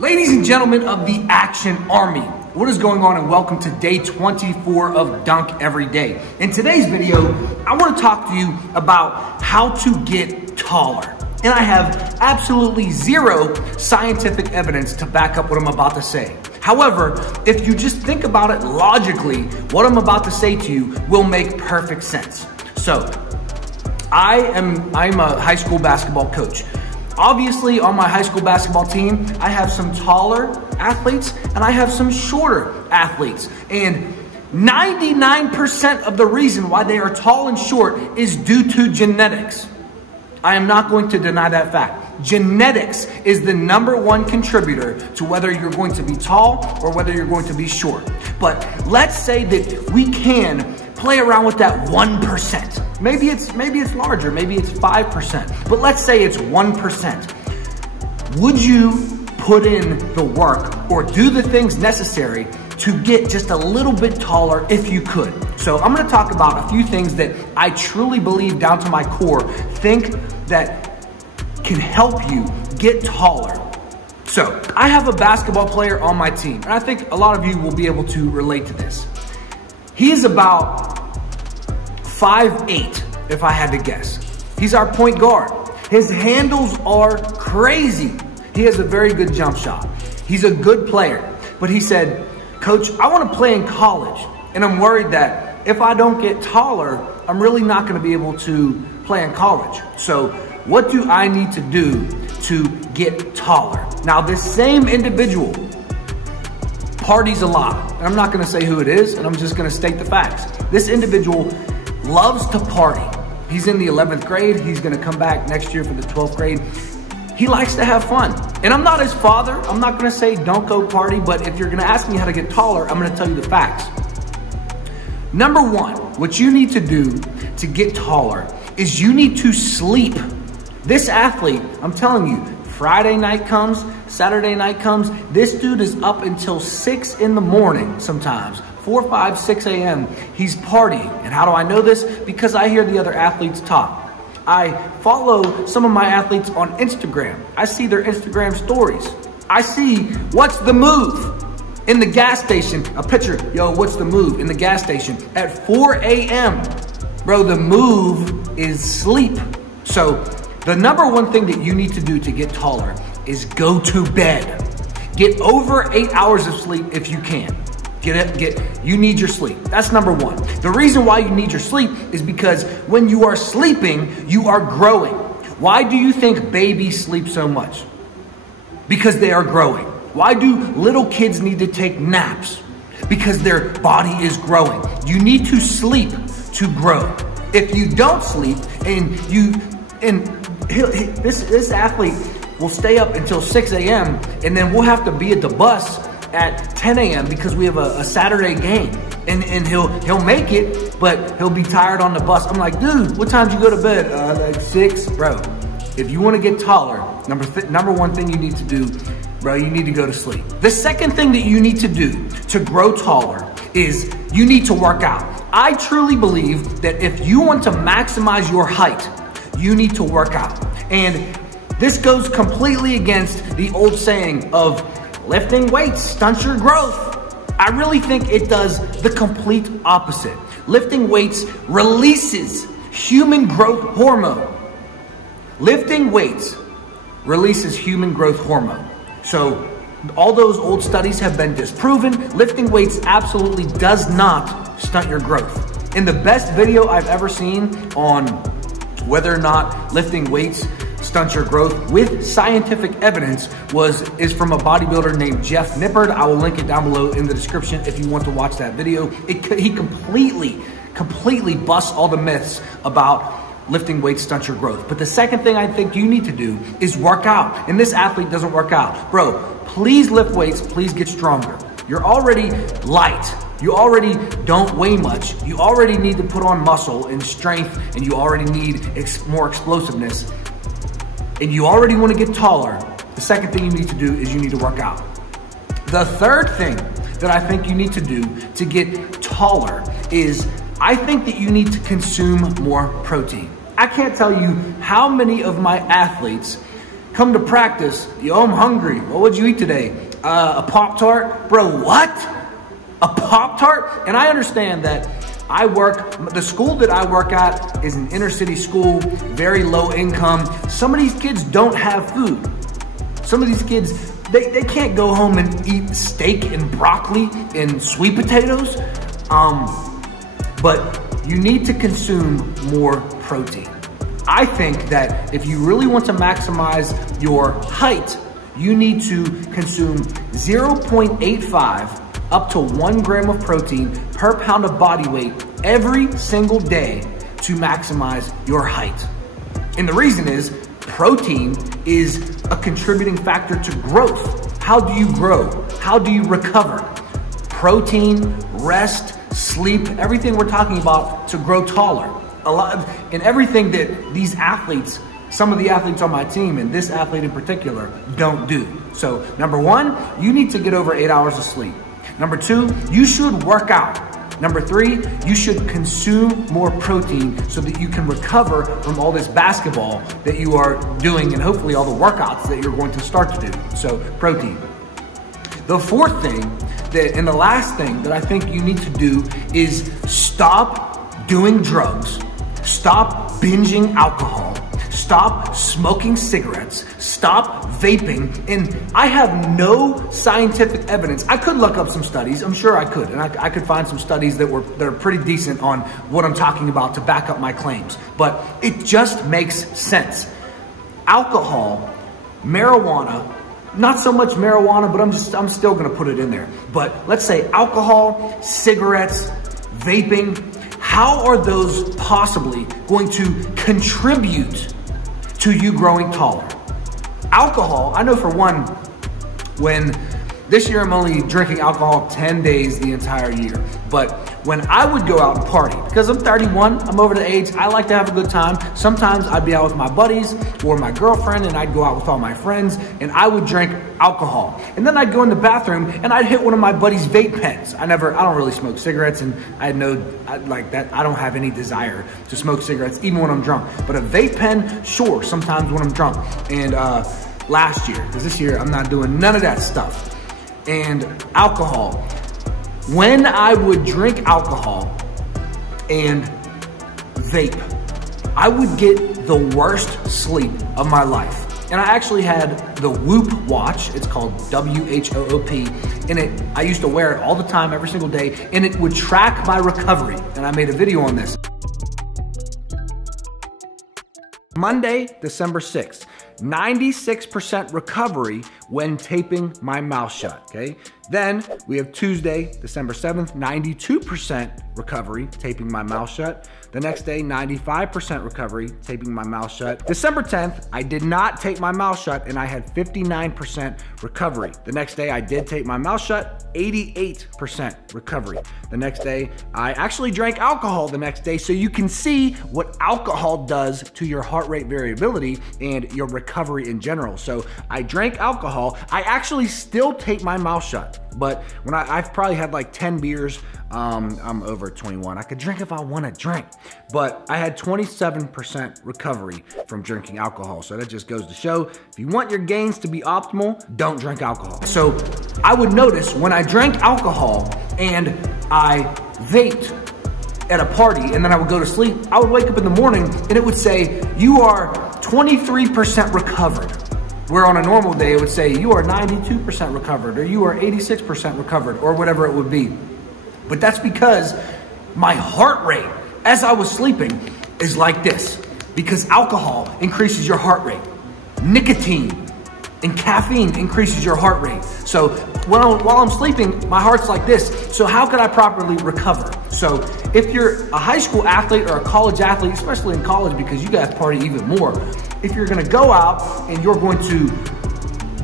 Ladies and gentlemen of the Action Army, what is going on, and welcome to day 24 of Dunk Every Day. In today's video, I want to talk to you about how to get taller. And I have absolutely zero scientific evidence to back up what I'm about to say. However, if you just think about it logically, what I'm about to say to you will make perfect sense. So, I'm a high school basketball coach. Obviously, on my high school basketball team, I have some taller athletes and I have some shorter athletes. And 99% of the reason why they are tall and short is due to genetics. I am not going to deny that fact. Genetics is the #1 contributor to whether you're going to be tall or whether you're going to be short. But let's say that we can play around with that 1%. Maybe it's larger, maybe it's 5%, but let's say it's 1%. Would you put in the work or do the things necessary to get just a little bit taller if you could? So I'm gonna talk about a few things that I truly believe down to my core, think that can help you get taller. So I have a basketball player on my team, and I think a lot of you will be able to relate to this. He's about 5'8", if I had to guess. He's our point guard. His handles are crazy. He has a very good jump shot. He's a good player. But he said, "Coach, I want to play in college, and I'm worried that if I don't get taller, I'm really not going to be able to play in college. So what do I need to do to get taller?" Now, this same individual parties a lot. And I'm not going to say who it is, and I'm just going to state the facts. This individual loves to party. He's in the 11th grade. He's going to come back next year for the 12th grade. He likes to have fun. And I'm not his father. I'm not going to say don't go party, but if you're going to ask me how to get taller, I'm going to tell you the facts. #1, what you need to do to get taller is you need to sleep. This athlete, I'm telling you, Friday night comes, Saturday night comes, this dude is up until 6 in the morning sometimes, 4, 5, 6 a.m. He's partying. And how do I know this? Because I hear the other athletes talk. I follow some of my athletes on Instagram. I see their Instagram stories. I see what's the move in the gas station. A picture, yo, what's the move in the gas station at 4 a.m. Bro, the move is sleep. So the #1 thing that you need to do to get taller is go to bed. Get over 8 hours of sleep if you can. You need your sleep. That's #1. The reason why you need your sleep is because when you are sleeping, you are growing. Why do you think babies sleep so much? Because they are growing. Why do little kids need to take naps? Because their body is growing. You need to sleep to grow. If you don't sleep this athlete will stay up until 6 a.m. and then we'll have to be at the bus at 10 a.m. because we have a Saturday game. And he'll make it, but he'll be tired on the bus. I'm like, dude, what time did you go to bed? Like 6, bro. If you want to get taller, #1 thing you need to do, bro, you need to go to sleep. The second thing that you need to do to grow taller is you need to work out. I truly believe that if you want to maximize your height, you need to work out. And this goes completely against the old saying of lifting weights stunts your growth. I really think it does the complete opposite. Lifting weights releases human growth hormone. Lifting weights releases human growth hormone. So all those old studies have been disproven. Lifting weights absolutely does not stunt your growth. In the best video I've ever seen on whether or not lifting weights stunts your growth with scientific evidence is from a bodybuilder named Jeff Nippard. I will link it down below in the description if you want to watch that video. He completely busts all the myths about lifting weights stunts your growth. But the second thing I think you need to do is work out. And this athlete doesn't work out. Bro, please lift weights, please get stronger. You're already light. You already don't weigh much. You already need to put on muscle and strength, and you already need more explosiveness. And you already want to get taller. The second thing you need to do is you need to work out. The third thing that I think you need to do to get taller is I think that you need to consume more protein. I can't tell you how many of my athletes come to practice, yo, I'm hungry. Well, what'd you eat today? A Pop-Tart? Bro, what? A Pop-Tart? And I understand that the school that I work at is an inner city school, very low income. Some of these kids don't have food. Some of these kids, they can't go home and eat steak and broccoli and sweet potatoes. But you need to consume more protein. I think that if you really want to maximize your height, you need to consume 0.85 up to 1 gram of protein per pound of body weight every single day to maximize your height. And the reason is protein is a contributing factor to growth. How do you grow? How do you recover? Protein, rest, sleep, everything we're talking about to grow taller. And everything that these athletes, some of the athletes on my team, and this athlete in particular, don't do. So number one, you need to get over 8 hours of sleep. Number two, you should work out. Number three, you should consume more protein so that you can recover from all this basketball that you are doing and hopefully all the workouts that you're going to start to do. So protein. The fourth thing and the last thing that I think you need to do is stop doing drugs, stop binging alcohol, stop smoking cigarettes, stop vaping. And I have no scientific evidence. I could look up some studies, I'm sure I could, and I could find some studies that are pretty decent on what I'm talking about to back up my claims, but it just makes sense. Alcohol, marijuana, not so much marijuana, but I'm still gonna put it in there. But let's say alcohol, cigarettes, vaping, how are those possibly going to contribute to you growing taller? Alcohol, I know for one, when this year I'm only drinking alcohol 10 days the entire year, but when I would go out and party, because I'm 31, I'm over the age, I like to have a good time. Sometimes I'd be out with my buddies or my girlfriend and I'd go out with all my friends and I would drink alcohol. And then I'd go in the bathroom and I'd hit one of my buddies' vape pens. I don't really smoke cigarettes, and I don't have any desire to smoke cigarettes even when I'm drunk. But a vape pen, sure, sometimes when I'm drunk. And last year, because this year I'm not doing none of that stuff. And alcohol. When I would drink alcohol and vape, I would get the worst sleep of my life. And I actually had the Whoop watch, it's called W-H-O-O-P, and I used to wear it all the time, every single day, and it would track my recovery. And I made a video on this. Monday, December 6th. 96% recovery when taping my mouth shut, okay? Then we have Tuesday, December 7th, 92% recovery, taping my mouth shut. The next day, 95% recovery, taping my mouth shut. December 10th, I did not tape my mouth shut and I had 59% recovery. The next day, I did tape my mouth shut, 88% recovery. The next day, I actually drank alcohol the next day, so you can see what alcohol does to your heart rate variability and your recovery in general. So I drank alcohol. I actually still tape my mouth shut. But when I've probably had like 10 beers, I'm over 21. I could drink if I want to drink, but I had 27% recovery from drinking alcohol. So that just goes to show, if you want your gains to be optimal, don't drink alcohol. So I would notice when I drank alcohol and I vaped at a party and then I would go to sleep, I would wake up in the morning and it would say, you are 23% recovered. Where on a normal day, it would say you are 92% recovered, or you are 86% recovered, or whatever it would be. But that's because my heart rate, as I was sleeping, is like this. Because alcohol increases your heart rate. Nicotine and caffeine increases your heart rate. So while I'm sleeping, my heart's like this. So how could I properly recover? So if you're a high school athlete or a college athlete, especially in college because you guys party even more, if you're gonna go out and you're going to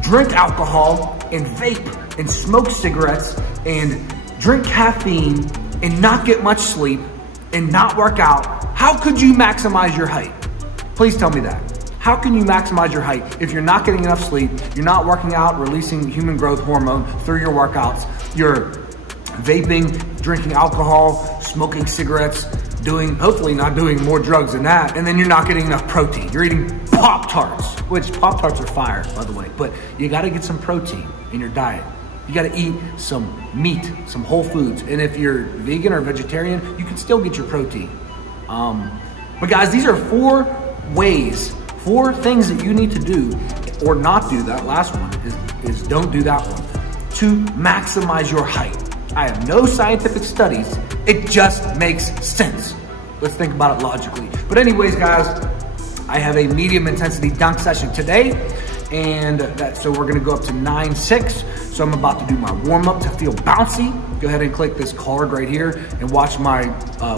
drink alcohol and vape and smoke cigarettes and drink caffeine and not get much sleep and not work out, how could you maximize your height? Please tell me that. How can you maximize your height if you're not getting enough sleep, you're not working out, releasing human growth hormone through your workouts, you're vaping, drinking alcohol, smoking cigarettes, hopefully not doing more drugs than that, and then you're not getting enough protein. You're eating Pop-Tarts, which Pop-Tarts are fire, by the way, but you gotta get some protein in your diet. You gotta eat some meat, some whole foods, and if you're vegan or vegetarian, you can still get your protein. But guys, these are 4 things that you need to do, or not do. That last one is don't do that one, to maximize your height. I have no scientific studies. It just makes sense. Let's think about it logically. But anyways, guys, I have a medium intensity dunk session today, and so we're gonna go up to 9.6. So I'm about to do my warm up to feel bouncy. Go ahead and click this card right here and watch my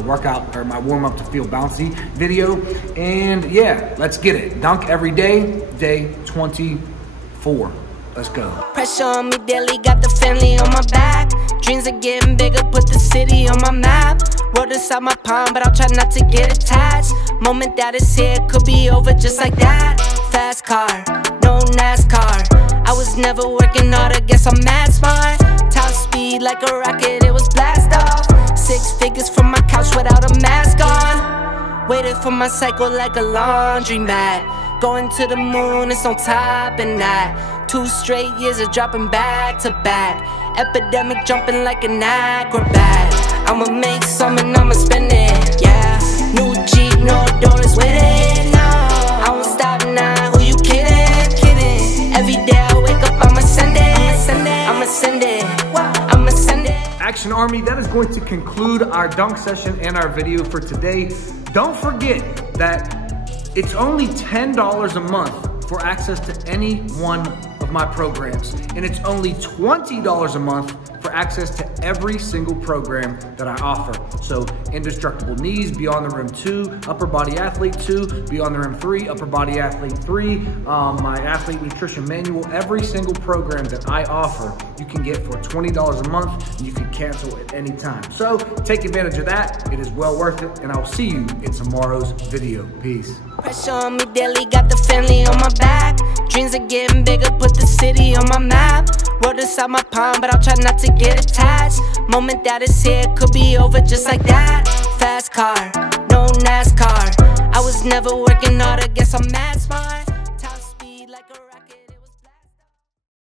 workout, or my warm up to feel bouncy video. And yeah, let's get it. Dunk every day, day 24. Let's go. Pressure on me daily, got the family on my back. Dreams are getting bigger, put the city on my map. Wrote inside my palm, but I'll try not to get attached. Moment that is here, could be over just like that. Fast car, no NASCAR. I was never working hard, I guess I'm mad smart. Top speed like a rocket, it was blast off. 6 figures from my couch without a mask on. Waited for my cycle like a laundromat. Going to the moon, it's on top and that. 2 straight years of dropping back to back. Epidemic jumping like an acrobat. I'ma make some and I'ma spend it, yeah. New Jeep, no doors with it, no. I won't stop now, who you kidding? Every day I wake up, I'ma send it. Action Army, that is going to conclude our dunk session and our video for today. Don't forget that it's only $10 a month for access to any one of my programs, and it's only $20 a month for access to every single program that I offer. So Indestructible Knees, Beyond the Rim 2, Upper Body Athlete 2, Beyond the Rim 3, Upper Body Athlete 3, my Athlete Nutrition Manual, every single program that I offer, you can get for $20 a month, and you can cancel at any time. So take advantage of that. It is well worth it, and I'll see you in tomorrow's video. Peace. Pressure on me daily, got the family on my back. Dreams are getting bigger, put the city on my map. Wrote inside my palm, but I'll try not to get attached. Moment that is here, could be over just like that. Fast car, no NASCAR. I was never working hard, I guess I'm mad smart. Top speed like a rocket.